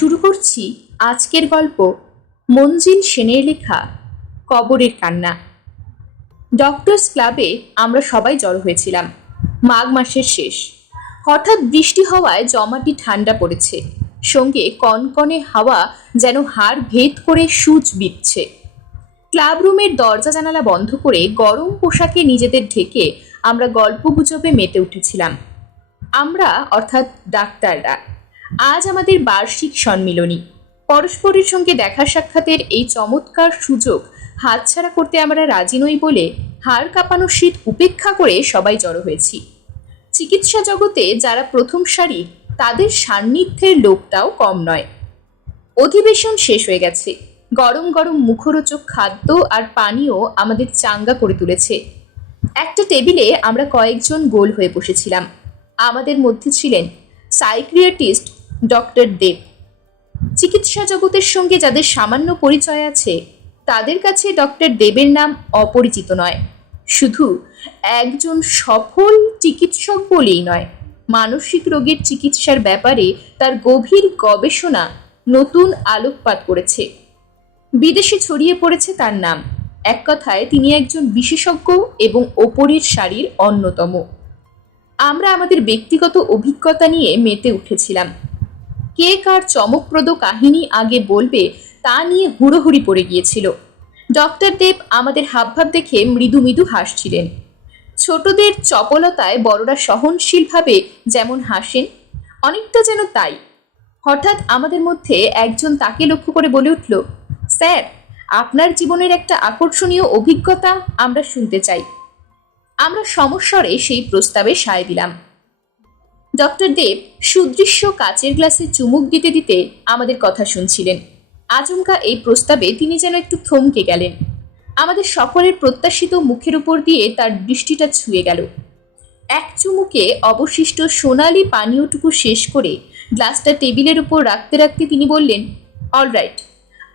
শুরু করছি আজকের গল্প মঞ্জিল সেনের লেখা কবরের কান্না। ডক্টরস ক্লাবে আমরা সবাই জড়ো হয়েছিলাম। মাঘ মাসের শেষ। হঠাৎ বৃষ্টি হওয়ায় জমাটি ঠান্ডা পড়েছে। সঙ্গে কনকনে হাওয়া যেন হাড় ভেদ করে সূচ বিচ্ছে ক্লাব রুমের দরজা জানালা বন্ধ করে গরম পোশাকে নিজেদের ঢেকে আমরা গল্পগুজবে মেতে উঠেছিলাম। আমরা, অর্থাৎ ডাক্তাররা আজ আমাদের বার্ষিক সম্মিলনী। পরস্পরের সঙ্গে দেখা সাক্ষাতের এই চমৎকার সুযোগ হাতছাড়া করতে আমরা রাজি নই বলে হাড় কাঁপানো শীত উপেক্ষা করে সবাই জড়ো হয়েছি। চিকিৎসা জগতে যারা প্রথম সারি, তাদের সান্নিধ্যের লোকটাও কম নয়। অধিবেশন শেষ হয়ে গেছে। গরম গরম মুখরোচক খাদ্য আর পানীয় আমাদের চাঙ্গা করে তুলেছে। একটা টেবিলে আমরা কয়েকজন গোল হয়ে বসেছিলাম। আমাদের মধ্যে ছিলেন সাইক্রিয়াটিস্ট ডক্টর দেব। চিকিৎসা জগতের সঙ্গে যাদের সামান্য পরিচয় আছে, তাদের কাছে ডক্টর দেবের নাম অপরিচিত নয়। শুধু একজন সফল চিকিৎসক বলেই নয়, মানসিক রোগের চিকিৎসার ব্যাপারে তার গভীর গবেষণা নতুন আলোকপাত করেছে। বিদেশে ছড়িয়ে পড়েছে তার নাম। এক কথায় তিনি একজন বিশেষজ্ঞ এবং ওপরের সারির অন্যতম। আমরা আমাদের ব্যক্তিগত অভিজ্ঞতা নিয়ে মেতে উঠেছিলাম। কে কার চমকপ্রদ কাহিনী আগে বলবে তা নিয়ে হুড়োহুড়ি পড়ে গিয়েছিল। ডক্টর দেব আমাদের হাবভাব দেখে মৃদু মৃদু হাসছিলেন। ছোটদের চপলতায় বড়রা সহনশীলভাবে যেমন হাসেন, অনেকটা যেন তাই। হঠাৎ আমাদের মধ্যে একজন তাকে লক্ষ্য করে বলে উঠল, স্যার, আপনার জীবনের একটা আকর্ষণীয় অভিজ্ঞতা আমরা শুনতে চাই। আমরা সমস্বরে সেই প্রস্তাবে সায় দিলাম। ডক্টর দেব সুদৃশ্য কাচের গ্লাসে চুমুক দিতে দিতে আমাদের কথা শুনছিলেন। আচমকা এই প্রস্তাবে তিনি যেন একটু থমকে গেলেন। আমাদের সকলের প্রত্যাশিত মুখের উপর দিয়ে তার দৃষ্টিটা ছুঁয়ে গেল। এক চুমুকে অবশিষ্ট সোনালি পানীয়টুকু শেষ করে গ্লাসটা টেবিলের উপর রাখতে রাখতে তিনি বললেন অলরাইট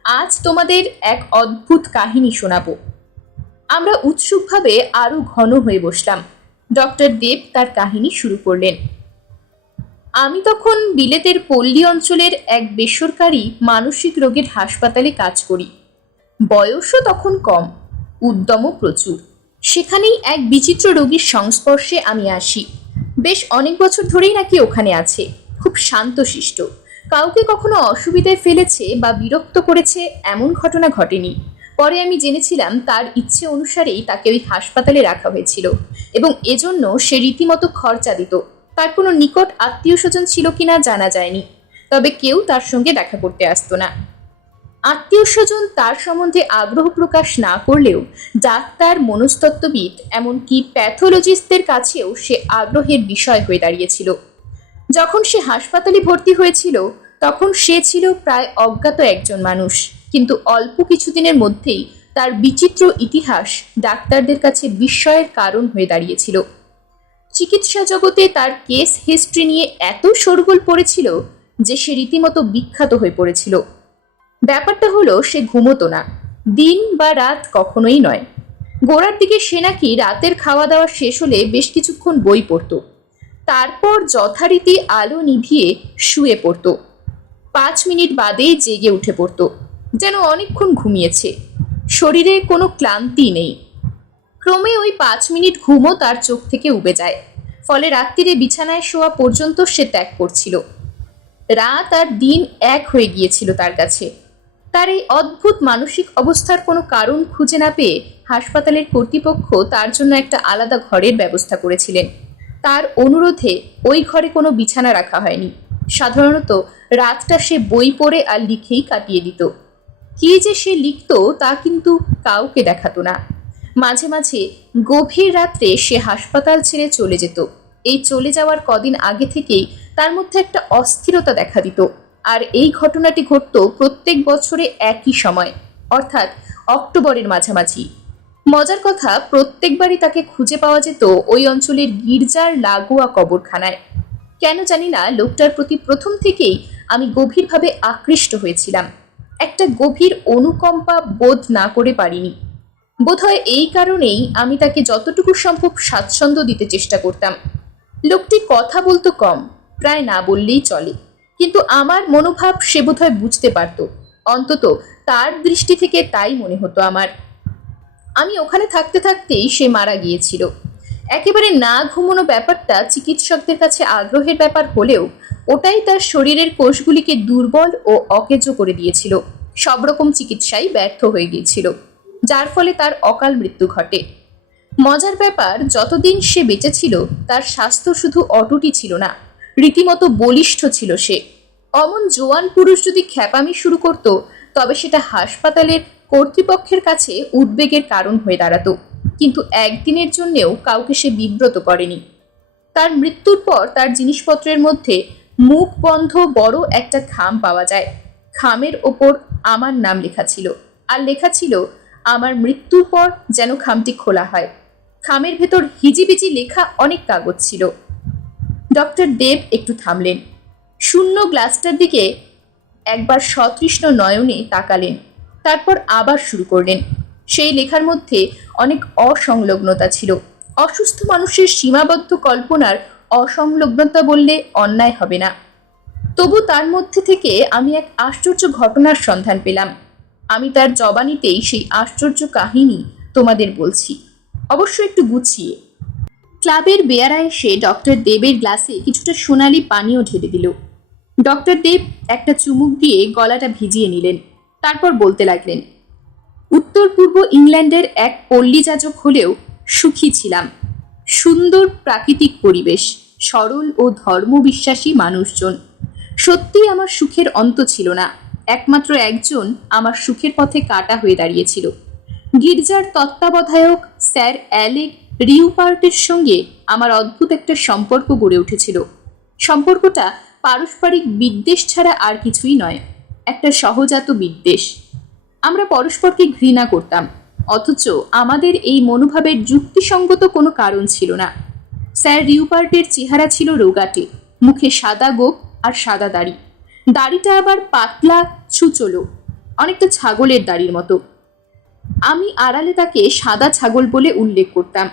আজ তোমাদের এক অদ্ভুত কাহিনী শোনাবো। আমরা উৎসুকভাবে আরও ঘন হয়ে বসলাম। ডক্টর দেব তার কাহিনী শুরু করলেন। আমি তখন বিলেতের পল্লী অঞ্চলের এক বেসরকারি মানসিক রোগের হাসপাতালে কাজ করি। বয়সও তখন কম, উদ্যমও প্রচুর। সেখানেই এক বিচিত্র রোগীর সংস্পর্শে আমি আসি। বেশ অনেক বছর ধরেই নাকি ওখানে আছে, খুব শান্তশিষ্ট। কাউকে কখনো অসুবিধায় ফেলেছে বা বিরক্ত করেছে এমন ঘটনা ঘটেনি। পরে আমি জেনেছিলাম তার ইচ্ছে অনুসারেই তাকে ওই হাসপাতালে রাখা হয়েছিল এবং এজন্য সে রীতিমতো খরচা দিত। তার কোনো নিকট আত্মীয় স্বজন ছিল কিনা জানা যায়নি। তবে কেউ তার সঙ্গে দেখা করতে আসতো না। আত্মীয় স্বজন তার সম্বন্ধে আগ্রহ প্রকাশ না করলেও ডাক্তার, মনস্তত্ত্ববিদ, এমনকি প্যাথোলজিস্টদের কাছেও সে আগ্রহের বিষয় হয়ে দাঁড়িয়েছিল। যখন সে হাসপাতালে ভর্তি হয়েছিল, তখন সে ছিল প্রায় অজ্ঞাত একজন মানুষ। কিন্তু অল্প কিছুদিনের মধ্যেই তার বিচিত্র ইতিহাস ডাক্তারদের কাছে বিস্ময়ের কারণ হয়ে দাঁড়িয়েছিল। চিকিৎসা জগতে তার কেস হিস্ট্রি নিয়ে এত শোরগোল পড়েছিল যে সে রীতিমতো বিখ্যাত হয়ে পড়েছিল। ব্যাপারটা হলো, সে ঘুমোতো না। দিন বা রাত কখনোই নয়। গোড়ার দিকে সে নাকি রাতের খাওয়া দাওয়া শেষ হলে বেশ কিছুক্ষণ বই পড়তো। তারপর যথারীতি আলো নিভিয়ে শুয়ে পড়তো। পাঁচ মিনিট বাদেই জেগে উঠে পড়তো। যেন অনেকক্ষণ ঘুমিয়েছে। শরীরে কোনো ক্লান্তি নেই। ক্রমে ওই পাঁচ মিনিট ঘুমও তার চোখ থেকে উবে যায়। ফলে রাত্রিরে বিছানায় শোয়া পর্যন্ত সে ত্যাগ করছিল। রাত আর দিন এক হয়ে গিয়েছিল তার কাছে। তার এই অদ্ভুত মানসিক অবস্থার কোনো কারণ খুঁজে না পেয়ে হাসপাতালের কর্তৃপক্ষ তার জন্য একটা আলাদা ঘরের ব্যবস্থা করেছিলেন। তার অনুরোধে ওই ঘরে কোনো বিছানা রাখা হয়নি। সাধারণত রাতটা সে বই পড়ে আর লিখেই কাটিয়ে দিত। কি যে সে লিখত তা কিন্তু কাউকে দেখাতো না। মাঝে মাঝে গভীর রাত্রে সে হাসপাতাল ছেড়ে চলে যেত। এই চলে যাওয়ার কদিন আগে থেকেই তার মধ্যে একটা অস্থিরতা দেখা দিত। আর এই ঘটনাটি ঘটত প্রত্যেক বছরে একই সময়, অর্থাৎ অক্টোবরের মাঝামাঝি। মজার কথা, প্রত্যেকবারই তাকে খুঁজে পাওয়া যেত ওই অঞ্চলের গির্জার লাগোয়া কবরখানায়। কেন জানি না, লোকটার প্রতি প্রথম থেকেই আমি গভীরভাবে আকৃষ্ট হয়েছিলাম। একটা গভীর অনুকম্পা বোধ না করে পারিনি। বোধহয় এই কারণেই আমি তাকে যতটুকু সম্ভব স্বাচ্ছন্দ্য দিতে চেষ্টা করতাম। লোকটি কথা বলতো কম, প্রায় না বললেই চলে। কিন্তু আমার মনোভাব সে বোধহয় বুঝতে পারত। অন্তত তার দৃষ্টি থেকে তাই মনে হতো আমার। আমি ওখানে থাকতে থাকতেই সে মারা গিয়েছিল। একেবারে না ঘুমোনো ব্যাপারটা চিকিৎসকদের কাছে আগ্রহের ব্যাপার হলেও ওটাই তার শরীরের কোষগুলিকে দুর্বল ও অকেজো করে দিয়েছিল। সব রকম চিকিৎসাই ব্যর্থ হয়ে গিয়েছিল। যার ফলে তার অকাল মৃত্যু ঘটে। মজার ব্যাপার, যতদিন সে বেঁচে ছিল, তার স্বাস্থ্য শুধু অটুটি ছিল না, রীতিমতো বলিষ্ঠ ছিল সে। অমন জোয়ান পুরুষ যদি খ্যাপামি শুরু করত, তবে সেটা হাসপাতালের কর্তৃপক্ষের কাছে উদ্বেগের কারণ হয়ে দাঁড়াতো। কিন্তু একদিনের জন্যেও কাউকে সে বিব্রত করেনি। তার মৃত্যুর পর তার জিনিসপত্রের মধ্যে মুখ বন্ধ বড় একটা খাম পাওয়া যায়। খামের ওপর আমার নাম লেখা ছিল। আর লেখা ছিল আমার মৃত্যুর পর যেন খামটি খোলা হয়। খামের ভেতর হিজিবিজি লেখা অনেক কাগজ ছিল। ডক্টর দেব একটু থামলেন। শূন্য গ্লাসটার দিকে একবার সতৃষ্ণ নয়নে তাকালেন। তারপর আবার শুরু করলেন। সেই লেখার মধ্যে অনেক অসংলগ্নতা ছিল। অসুস্থ মানুষের সীমাবদ্ধ কল্পনার অসংলগ্নতা বললে অন্যায় হবে না। তবু তার মধ্যে থেকে আমি এক আশ্চর্য ঘটনার সন্ধান পেলাম। আমি তার জবানিতেই সেই আশ্চর্য কাহিনী তোমাদের বলছি। অবশ্য একটু গুছিয়ে। ক্লাবের বেয়ারা এসে ডক্টর দেবের গ্লাসে কিছুটা সোনালি পানীয় ঢেলে দিল। ডক্টর দেব একটা চুমুক দিয়ে গলাটা ভিজিয়ে নিলেন। তারপর বলতে লাগলেন, উত্তর পূর্ব ইংল্যান্ডের এক পল্লীযাজক হলেও সুখী ছিলাম। সুন্দর প্রাকৃতিক পরিবেশ, সরল ও ধর্মবিশ্বাসী মানুষজন। সত্যি আমার সুখের অন্ত ছিল না। একমাত্র একজন আমার সুখের পথে কাটা হয়ে দাঁড়িয়েছিল। গির্জার তত্ত্বাবধায়ক স্যার অ্যালেক রিউপার্টের সঙ্গে আমার অদ্ভুত একটা সম্পর্ক গড়ে উঠেছিল। সম্পর্কটা পারস্পরিক বিদ্বেষ ছাড়া আর কিছুই নয়, একটা সহজাত বিদ্বেষ। আমরা পরস্পরকে ঘৃণা করতাম, অথচ আমাদের এই মনোভাবের যুক্তিসঙ্গত কোনো কারণ ছিল না। স্যার রিউপার্টের চেহারা ছিল রোগাটে, মুখে সাদা গোপ আর সাদা দাড়ি। দাড়িটা আবার পাতলা ছুচলো অনেকটা ছাগলের দাড়ির মতো। আমি আড়ালে তাকে সাদা ছাগল বলে উল্লেখ করতাম।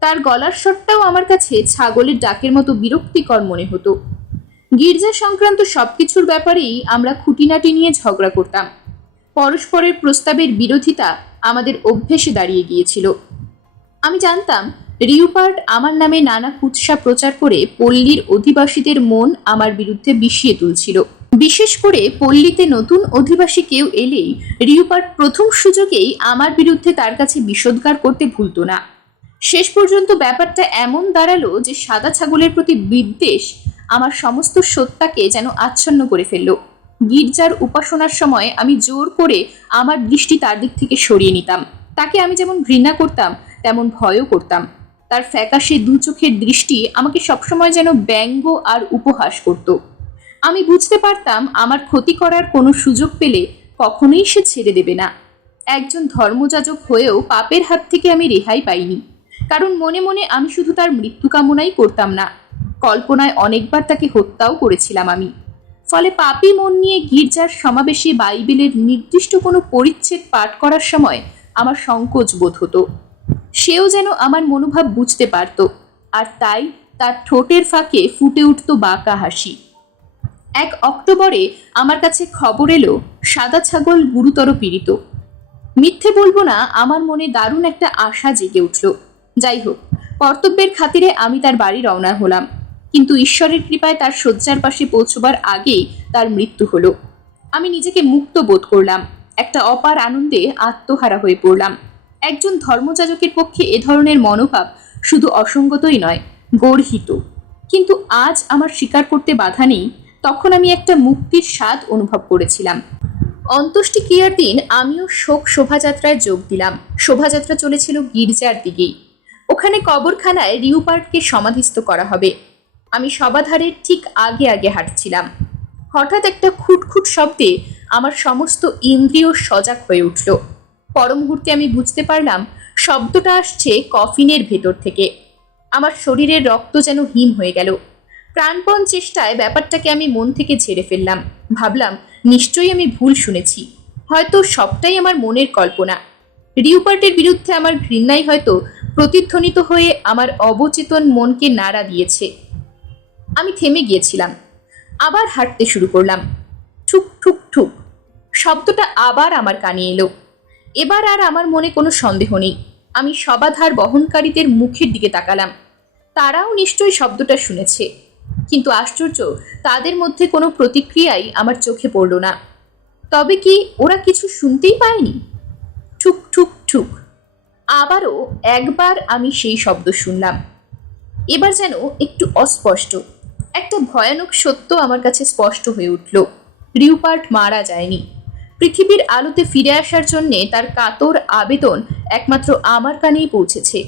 তার গলার স্বরটাও আমার কাছে ছাগলের ডাকের মতো বিরক্তিকর মনে হতো। গির্জা সংক্রান্ত সবকিছুর ব্যাপারেই আমরা খুঁটিনাটি নিয়ে ঝগড়া করতাম। পরস্পরের প্রস্তাবের বিরোধিতা আমাদের অভ্যেসে দাঁড়িয়ে গিয়েছিল। আমি জানতাম, রিউপার্ট আমার নামে নানা কুৎসা প্রচার করে পল্লীর অধিবাসীদের মন আমার বিরুদ্ধে বিষিয়ে তুলছিল। বিশেষ করে পল্লীতে নতুন অধিবাসী কেউ এলেই রিউপার্ট প্রথম সুযোগেই আমার বিরুদ্ধে তার কাছে বিষোদ্গার করতে ভুলতো না। শেষ পর্যন্ত ব্যাপারটা এমন দাঁড়াল যে সাদা ছাগলের প্রতি বিদ্বেষ আমার সমস্ত সত্তাকে যেন আচ্ছন্ন করে ফেলল। গির্জার উপাসনার সময় আমি জোর করে আমার দৃষ্টি তার দিক থেকে সরিয়ে নিতাম। তাকে আমি যেমন ঘৃণা করতাম, তেমন ভয়ও করতাম। তার ফ্যাকাশে দু চোখের দৃষ্টি আমাকে সবসময় যেন ব্যঙ্গ আর উপহাস করত। আমি বুঝতে পারতাম আমার ক্ষতি করার কোনো সুযোগ পেলে কখনোই সে ছেড়ে দেবে না। একজন ধর্মযাজক হয়েও পাপের হাত থেকে আমি রেহাই পাইনি। কারণ মনে মনে আমি শুধু তার মৃত্যু কামনাই করতাম না, কল্পনায় অনেকবার তাকে হত্যাও করেছিলাম আমি। ফলে পাপী মন নিয়ে গির্জার সমাবেশে বাইবেলের নির্দিষ্ট কোনো পরিচ্ছেদ পাঠ করার সময় আমার সংকোচ বোধ হতো। সেও যেন আমার মনোভাব বুঝতে পারত, আর তাই তার ঠোঁটের ফাঁকে ফুটে উঠত বাঁকা হাসি। এক অক্টোবরে আমার কাছে খবর এলো, সাদা ছাগল গুরুতর পীড়িত। মিথ্যে বলব না, আমার মনে দারুণ একটা আশা জেগে উঠল। যাই হোক কর্তব্যের খাতিরে আমি তার বাড়ি রওনা হলাম। কিন্তু ঈশ্বরের কৃপায় তার শয্যার পাশে পৌঁছবার আগেই তার মৃত্যু হলো। আমি নিজেকে মুক্ত বোধ করলাম, একটা অপার আনন্দে আত্মহারা হয়ে পড়লাম। একজন ধর্মযাজকের পক্ষে এ ধরনের মনোভাব শুধু অসঙ্গতই নয়, গর্হিত। কিন্তু আজ আমার স্বীকার করতে বাধা নেই তখন আমি একটা মুক্তির স্বাদ অনুভব করেছিলাম। অন্ত্যেষ্টি ক্রিয়ার দিন আমিও শোক শোভাযাত্রায় যোগ দিলাম। শোভাযাত্রা চলেছিল গির্জার দিকেই। ওখানে কবরখানায় রিউপার্টকে সমাধিস্থ করা হবে। আমি সবাধারের ঠিক আগে আগে হাঁটছিলাম। হঠাৎ একটা খুটখুট শব্দে আমার সমস্ত ইন্দ্রিয় সজাগ হয়ে উঠল। পর মুহূর্তে আমি বুঝতে পারলাম, শব্দটা আসছে কফিনের ভেতর থেকে। আমার শরীরের রক্ত যেন হিম হয়ে গেল। প্রাণপণ চেষ্টায় ব্যাপারটাকে আমি মন থেকে ঝেড়ে ফেললাম। ভাবলাম, নিশ্চয়ই আমি ভুল শুনেছি। হয়তো সবটাই আমার মনের কল্পনা। রিউপার্টের বিরুদ্ধে আমার ঘৃণাই হয়তো প্রতিধ্বনিত হয়ে আমার অবচেতন মনকে নাড়া দিয়েছে। আমি থেমে গিয়েছিলাম। আবার হাঁটতে শুরু করলাম। ঠুক ঠুক ঠুক। শব্দটা আবার আমার কানে এলো। এবার আর আমার মনে কোনো সন্দেহ নেই। আমি সবাধার বহনকারীদের মুখের দিকে তাকালাম। তারাও নিশ্চয়ই শব্দটা শুনেছে। কিন্তু আশ্চর্য, তাদের মধ্যে কোনো প্রতিক্রিয়াই আমার চোখে পড়ল না। তবে কি ওরা কিছু শুনতেই পায়নি? ঠুক ঠুক ঠুক। আবারও একবার আমি সেই শব্দ শুনলাম। এবার যেন একটু অস্পষ্ট, একটা ভয়ানক সত্য আমার কাছে স্পষ্ট হয়ে উঠল। রিউপার্ট মারা যায়নি। পৃথিবীর আলোতে ফিরে আসার জন্যে তার কাতর আবেদন একমাত্র আমার কানেই পৌঁছেছে।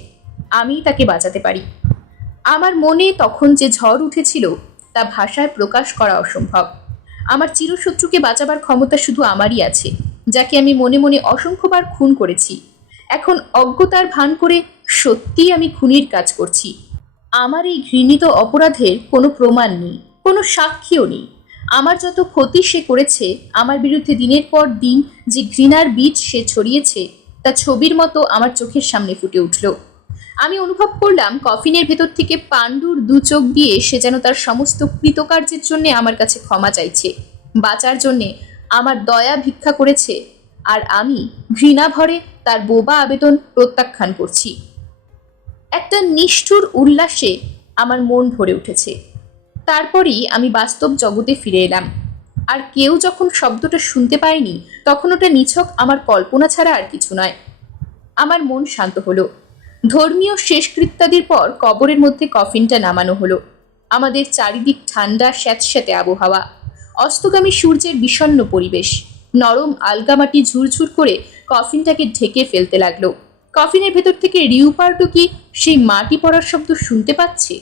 আমি তাকে বাঁচাতে পারি। আমার মনে তখন যে ঝড় উঠেছিল, তা ভাষায় প্রকাশ করা অসম্ভব। আমার চিরশত্রুকে বাঁচাবার ক্ষমতা শুধু আমারই আছে, যাকে আমি মনে মনে অসংখ্যবার খুন করেছি। এখন অজ্ঞতার ভান করে সত্যিই আমি খুনির কাজ করছি। আমার এই ঘৃণিত অপরাধের কোনো প্রমাণ নেই, কোনো সাক্ষীও নেই। আমার যত ক্ষতি সে করেছে, আমার বিরুদ্ধে দিনের পর দিন যে ঘৃণার বীজ সে ছড়িয়েছে, তা ছবির মতো আমার চোখের সামনে ফুটে উঠল। আমি অনুভব করলাম কফিনের ভেতর থেকে পাণ্ডুর দু চোখ দিয়ে সে যেন তার সমস্ত কৃতকার্যের জন্য আমার কাছে ক্ষমা চাইছে, বাঁচার জন্যে আমার দয়া ভিক্ষা করেছে আর আমি ঘৃণা ভরে তার বোবা আবেদন প্রত্যাখ্যান করছি। একটা নিষ্ঠুর উল্লাসে আমার মন ভরে উঠেছে। তারপরই আমি বাস্তব জগতে ফিরে এলাম। আর কেউ যখন শব্দটা শুনতে পায়নি, তখন ওটা নিছক আমার কল্পনা ছাড়া আর কিছু নয়। আমার মন শান্ত হলো। ধর্মীয় শেষকৃত্যাদির পর কবরের মধ্যে কফিনটা নামানো হলো। আমাদের চারিদিক ঠান্ডা, স্যাঁতস্যাঁতে আবহাওয়া। অস্তগামী সূর্যের বিষণ্ণ পরিবেশ। নরম আলগামাটি ঝুরঝুর করে কফিনটাকে ঢেকে ফেলতে লাগল। কফিনের ভেতর থেকে রিউপার্টো কি সেই মাটি পড়ার শব্দ শুনতে পাচ্ছে?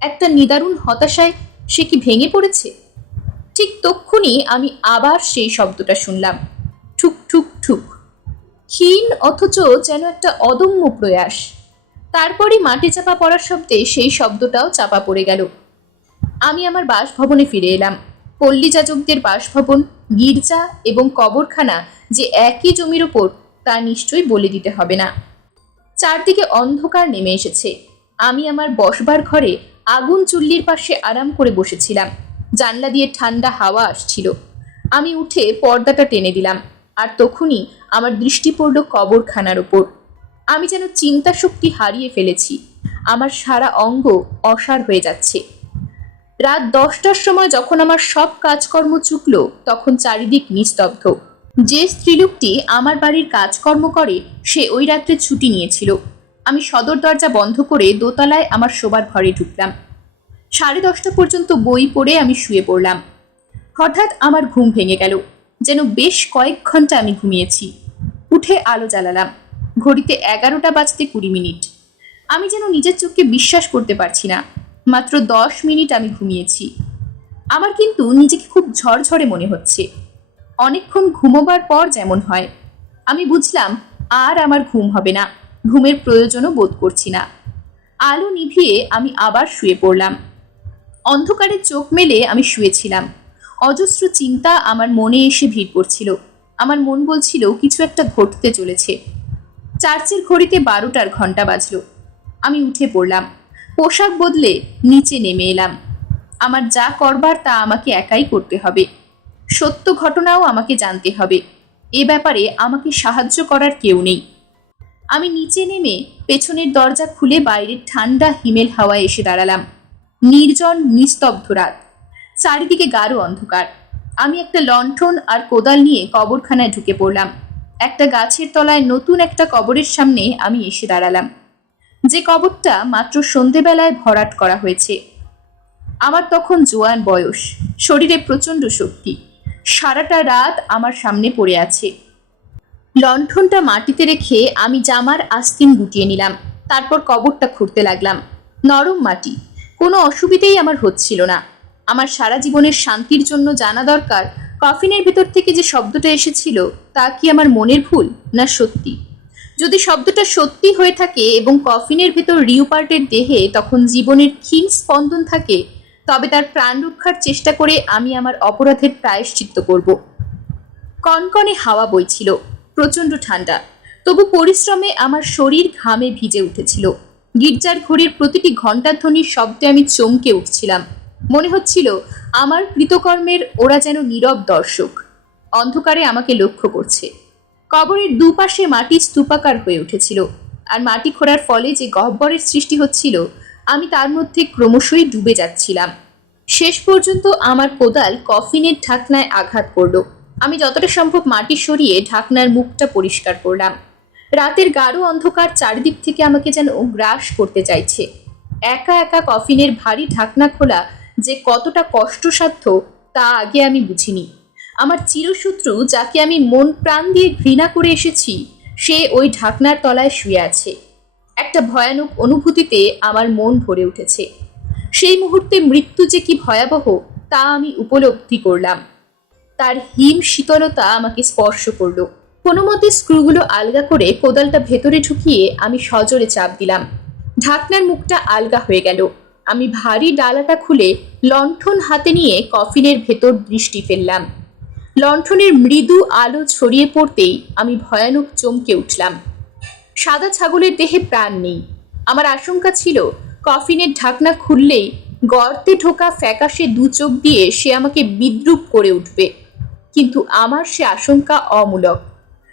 একটা নিদারুণ হতাশায় সে কি ভেঙে পড়েছে? ঠিক তক্ষুনি আমি আবার সেই শব্দটা শুনলাম। ঠুক ঠুক ঠুক। ক্ষীণ অথচ যেন একটা অদম্য প্রয়াস। তারপরই মাটি চাপা পড়ার শব্দে সেই শব্দটাও চাপা পড়ে গেল। আমি আমার বাসভবনে ফিরে এলাম। পল্লী যাজকদের বাসভবন, গির্জা এবং কবরখানা যে একই জমির ওপর, তা নিশ্চয়ই বলে দিতে হবে না। চারদিকে অন্ধকার নেমে এসেছে। আমি আমার বসবার ঘরে আগুন চুল্লির পাশে আরাম করে বসেছিলাম। জানলা দিয়ে ঠান্ডা হাওয়া আসছিল। আমি উঠে পর্দাটা টেনে দিলাম। আর তখনই আমার দৃষ্টি পড়ল কবরখানার ওপর আমি যেন চিন্তা শক্তি হারিয়ে ফেলেছি। আমার সারা অঙ্গ অসার হয়ে যাচ্ছে। রাত দশটার সময় যখন আমার সব কাজকর্ম চুকল, তখন চারিদিক নিস্তব্ধ। যে স্ত্রীলোকটি আমার বাড়ির কাজকর্ম করে, সে ওই রাত্রে ছুটি নিয়েছিল। আমি সদর দরজা বন্ধ করে দোতলায় আমার শোবার ঘরে ঢুকলাম। সাড়ে দশটা পর্যন্ত বই পড়ে আমি শুয়ে পড়লাম। হঠাৎ আমার ঘুম ভেঙে গেল। যেন বেশ কয়েক ঘণ্টা আমি ঘুমিয়েছি। উঠে আলো জ্বালালাম। ঘড়িতে এগারোটা বাজতে কুড়ি মিনিট। আমি যেন নিজের চোখকে বিশ্বাস করতে পারছি না। মাত্র দশ মিনিট আমি ঘুমিয়েছি। আমার কিন্তু নিজেকে খুব ঝরঝরে মনে হচ্ছে। অনেকক্ষণ ঘুমোবার পর যেমন হয়। আমি বুঝলাম আর আমার ঘুম হবে না। ঘুমের প্রয়োজনও বোধ করছি না। আলো নিভিয়ে আমি আবার শুয়ে পড়লাম। অন্ধকারে চোখ মেলে আমি শুয়েছিলাম। অজস্র চিন্তা আমার মনে এসে ভিড় করছিল। আমার মন বলছিল, কিছু একটা ঘটতে চলেছে। চার্চের ঘড়িতে বারোটার ঘণ্টা বাজলো। আমি উঠে পড়লাম। পোশাক বদলে নিচে নেমে এলাম। আমার যা করবার তা আমাকে একাই করতে হবে। সত্য ঘটনাও আমাকে জানতে হবে। এ ব্যাপারে আমাকে সাহায্য করার কেউ নেই। আমি নিচে নেমে পেছনের দরজা খুলে বাইরের ঠান্ডা হিমেল হাওয়ায় এসে দাঁড়ালাম। নির্জন, নিস্তব্ধ রাত। চারিদিকে গাঢ় অন্ধকার। আমি একটা লণ্ঠন আর কোদাল নিয়ে কবরখানায় ঢুকে পড়লাম। একটা গাছের তলায় নতুন একটা কবরের সামনে আমি এসে দাঁড়ালাম। যে কবরটা মাত্র সন্ধেবেলায় ভরাট করা হয়েছে। আমার তখন জোয়ান বয়স, শরীরে প্রচণ্ড শক্তি। সারাটা রাত আমার সামনে পড়ে আছে। লণ্ঠনটা মাটিতে রেখে আমি জামার আস্তিন গুটিয়ে নিলাম। তারপর কবরটা খুঁড়তে লাগলাম। নরম মাটি। কোনো অসুবিধেই আমার হচ্ছিল না। আমার সারা জীবনের শান্তির জন্য জানা দরকার, কফিনের ভেতর থেকে যে শব্দটা এসেছিল, তা কি আমার মনের ভুল না সত্যি? যদি শব্দটা সত্যি হয়ে থাকে এবং কফিনের ভেতর রিউপার্টের দেহে তখন জীবনের ক্ষীণ স্পন্দন থাকে, তবে তার প্রাণ রক্ষার চেষ্টা করে আমি আমার অপরাধের প্রায়শ্চিত্ত করব। কনকনে হাওয়া বইছিল, প্রচণ্ড ঠান্ডা। তবু পরিশ্রমে আমার শরীর ঘামে ভিজে উঠেছিল। গির্জার ঘড়ির প্রতিটি ঘণ্টাধ্বনির শব্দে আমি চমকে উঠছিলাম। মনে হচ্ছিল, আমার কৃতকর্মের ওরা যেন নীরব দর্শক। অন্ধকারে আমাকে লক্ষ্য করছে। কবরের দুপাশে মাটি স্তূপাকার হয়ে উঠেছিল, আর মাটি খোঁড়ার ফলে যে গহ্বরের সৃষ্টি হচ্ছিল, আমি তার মধ্যে ক্রমশই ডুবে যাচ্ছিলাম। শেষ পর্যন্ত আমার কোদাল কফিনের ঢাকনায় আঘাত করল। আমি যতটা সম্ভব মাটি সরিয়ে ঢাকনার মুখটা পরিষ্কার করলাম। রাতের গাঢ় অন্ধকার চারিদিক থেকে আমাকে যেন গ্রাস করতে চাইছে। একা একা কফিনের ভারী ঢাকনা খোলা যে কতটা কষ্টসাধ্য তা আগে আমি বুঝিনি। আমার চিরশত্রু যাকে আমি মন প্রাণ দিয়ে ঘৃণা করে এসেছি, সে ওই ঢাকনার তলায় শুয়ে আছে। একটা ভয়ানক অনুভূতিতে আমার মন ভরে উঠেছে। সেই মুহূর্তে মৃত্যু যে কি ভয়াবহ, তা আমি উপলব্ধি করলাম। তার হিম শীতলতা আমাকে স্পর্শ করল। কোনো মতে স্ক্রুগুলো আলগা করে কোদালটা ভেতরে ঢুকিয়ে আমি সজোরে চাপ দিলাম। ঢাকনার মুখটা আলগা হয়ে গেল। আমি ভারী ডালাটা খুলে লণ্ঠন হাতে নিয়ে কফিনের ভেতর দৃষ্টি ফেললাম। লণ্ঠনের মৃদু আলো ছড়িয়ে পড়তেই আমি ভয়ানক চমকে উঠলাম। সাদা ছাগলের দেহে প্রাণ নেই। আমার আশঙ্কা ছিল কফিনের ঢাকনা খুললেই গর্তে ঢোকা ফ্যাকাশে দু চোখ দিয়ে সে আমাকে বিদ্রুপ করে উঠবে। কিন্তু আমার সে আশঙ্কা অমূলক।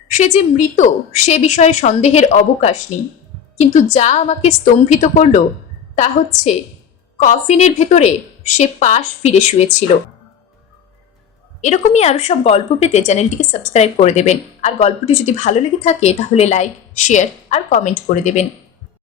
সে যে মৃত, সে বিষয়ে সন্দেহের অবকাশ নেই। কিন্তু যা আমাকে স্তম্ভিত করল তা হচ্ছে কফিনের ভেতরে সে পাশ ফিরে শুয়েছিল। এরকমই আরও সব গল্প পেতে চ্যানেলটিকে সাবস্ক্রাইব করে দেবেন। আর গল্পটি যদি ভালো লেগে থাকে, তাহলে লাইক, শেয়ার আর কমেন্ট করে দেবেন।